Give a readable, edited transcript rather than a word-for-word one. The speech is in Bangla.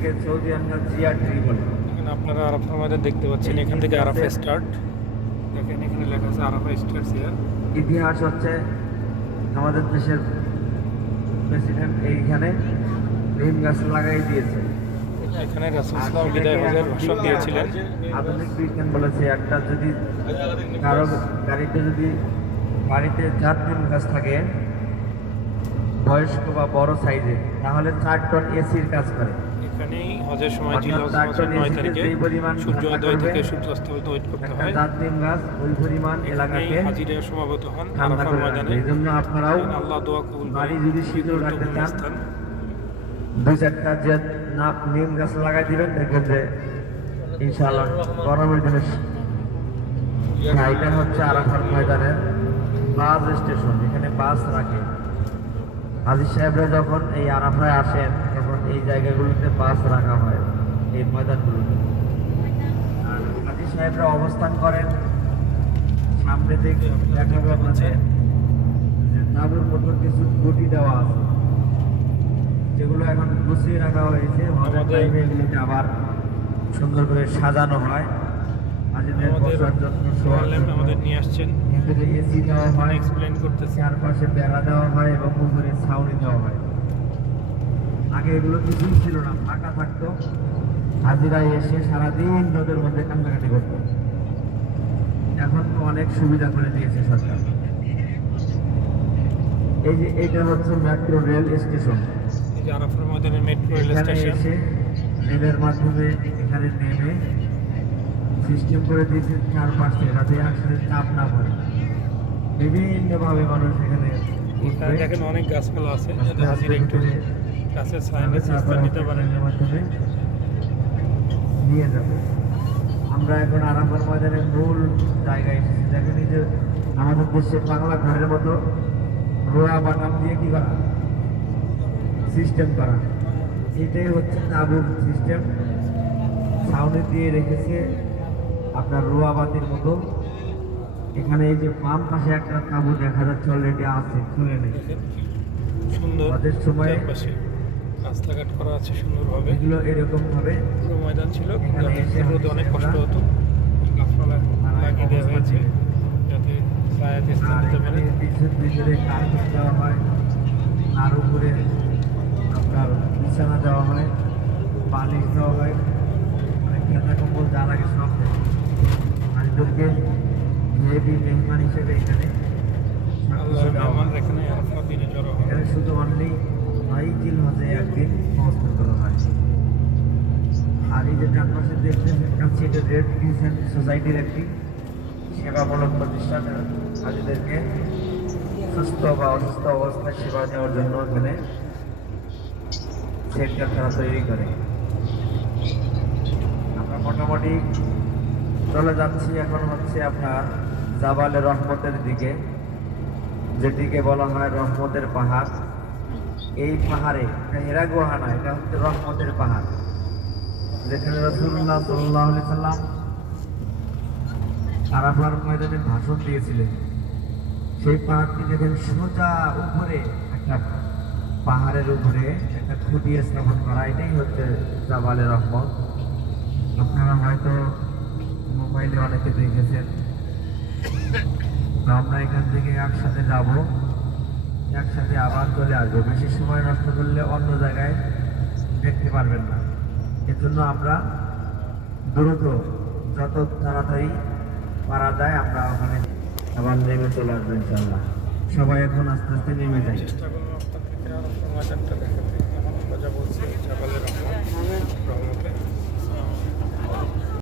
এটাকে সৌদি আমরা জিয়ার বলে। এখানে আপনারা আরাফার ময়দান দেখতে পাচ্ছেন, এখান থেকে আরাফা স্টার্ট। দেখেন এখানে লেখা আছে আরাফা স্টার্ট হিয়ার। ইতিহাস হচ্ছে আমাদের দেশের প্রেসিডেন্ট এইখানে নিম গাছ লাগাই দিয়েছে। এখানে রাসূল সাল্লাল্লাহু বিদায় হজের ভাষণ দিয়েছিলেন। আধুনিক বিজ্ঞান বলেছে একটা যদি কারো গাড়িতে যদি বাড়িতে 4 নিম গাছ থাকে বয়স্ক বা বড় সাইজে, তাহলে 4 টন এসির কাজ করে। এখানেই হজের সময় জিলহজ মাসের 9 তারিখে সূর্যোদয় থেকে সূর্যাস্ত পর্যন্ত ওয়েট করতে হয়। 4 নিম গাছ ওই পরিমাণ এলাকাকে হাজিরা সমাবেত হন ঠান্ডা আরাফার করে ময়দানে। এই জন্য আপনারাও আল্লাহ দোয়া কবুল করেন। বাড়ি যদি শীতল রাখতে চান স্থান 2-4টা যে নিম গাছ লাগাই দিবেন, দেখবেন যে ইনশাআল্লাহ গরমের দিনে। এটা হচ্ছে আরাফার ময়দানের বাস স্টেশন, এখানে বাস রাখে। হাজী সাহেবরা যখন এই আরাফায় আসেন তখন এই জায়গাগুলোতে বাস রাখা হয়, এই ময়দানগুলোতে। আর হাজী সাহেবরা অবস্থান করেন সামনে থেকে দেখাবো আপনাদের যে তাঁবুর মতো কিছু গুটি দেওয়া আছে, যেগুলো এখন গুছিয়ে রাখা হয়েছে। হজের টাইমে এগুলোকে আবার সুন্দর করে সাজানো হয় হাজীদের বসার জন্য, শোয়ার জন্য। আমাদের নিয়ে আসছেন, ভিতরে এসি দেওয়া হয়, এক্সপ্লেইন করতেছে। চারপাশে বেড়া দেওয়া হয় এবং উপরে ছাউনি দেওয়া হয়। আগে এগুলো কিছুই ছিল না, ফাঁকা থাকতো। হাজিরা এসে সারাদিন রোদের মধ্যে কান্নাকাটি করতো। এখন তো অনেক সুবিধা করে দিয়েছে সরকার। এই যে এটা হচ্ছে মেট্রো রেল স্টেশন। এই যে আরাফার ময়দানের মেট্রো রেল এখানে স্টেশন। এসে রেলের মাধ্যমে এখানে নেমে সিস্টেম করে দিয়েছে চারপাশে, যাতে আসলে চাপ না পড়ে। বিভিন্নভাবে মানুষ এখানে এখানে দেখেন অনেক গাছপালা আছে, যাতে হাজিরা একটু গাছের ছায়া নিতে পারেন। মাধ্যমে নিয়ে যাবে। আমরা এখন আরাফার ময়দানের মূল জায়গায় এসেছি। দেখেন এই যে আমাদের দেশে বাংলা ঘরের মতো রোয়া বাটাম দিয়ে কি করা সিস্টেম করা, এটাই হচ্ছে তাঁবুর সিস্টেম। ছাউনি দিয়ে রেখেছে আপনার রোয়া বাতির মতো। এখানে এই যে বাম পাশে একটা তাঁবু দেখা যাচ্ছে, অলরেডি আছে, খুলে নেই। সুন্দর হজের সময় চারপাশে রাস্তাঘাট করা আছে সুন্দরভাবে। এগুলো এরকম ভাবে পুরো ময়দান ছিল, এখানে এসে রোদে অনেক কষ্ট হতো। গাছপালা লাগিয়ে দেওয়া হয়েছে যাতে ছায়াতে স্থান আর নিতে পারে। এখানে ভিতরে কার্পেট দেওয়া হয়, আর উপরে আপনার বিছানা দেওয়া হয়, বালিশ দেওয়া হয়, মানে খেতা কম্বল যা লাগে সব দেয়। আর এদেরকে ভিআইপি মেহমান হিসেবে এখানে আল্লাহর মেহমান এখানে আরাফার দিনে জড়ো হয়। এখানে শুধু অনলি 9 জিলহজে একদিন অবস্থান করা হয়। আর এই যে ডান পাশে দেখছেন কাছে, এটা রেড ক্রিসেন্ট সোসাইটির একটি সেবামূলক প্রতিষ্ঠান। হাজীদেরকে সুস্থ বা অসুস্থ অবস্থায় সেবা দেওয়ার জন্য এখানে সেন্টার তারা তৈরি করে। আমরা মোটামুটি চলে যাচ্ছি এখন হচ্ছে আপনার জাবালে রহমতের দিকে, যেটিকে বলা হয় রহমতের পাহাড়। এই পাহাড়ে হেরা গুহা না, এটা হচ্ছে রহমতের পাহাড়, যেখানে রাসূলুল্লাহ সাল্লাল্লাহু আলাইহি সাল্লাম আরাফার ময়দানে ভাষণ দিয়েছিলেন। সেই পাহাড়টি দেখেন সোজা উপরে একটা পাহাড়ের উপরে একটা খুঁটি স্থাপন করা, এটাই হচ্ছে জাবালে রহমত। আপনারা হয়তো মোবাইলে অনেকে দেখেছেন। তো আমরা এখান থেকে একসাথে যাব, একসাথে আবার চলে আসবো। বেশি সময় নষ্ট করলে অন্য জায়গায় দেখতে পারবেন না। এজন্য আমরা দ্রুত যত তাড়াতাড়ি পারা যায় আমরা ওখানে আবার নেমে চলে আসবো ইনশাআল্লাহ। সবাই এখন আস্তে আস্তে নেমে যায়। চেষ্টা করবো আপনাদেরকে আরাফার ময়দানটা দেখাতে।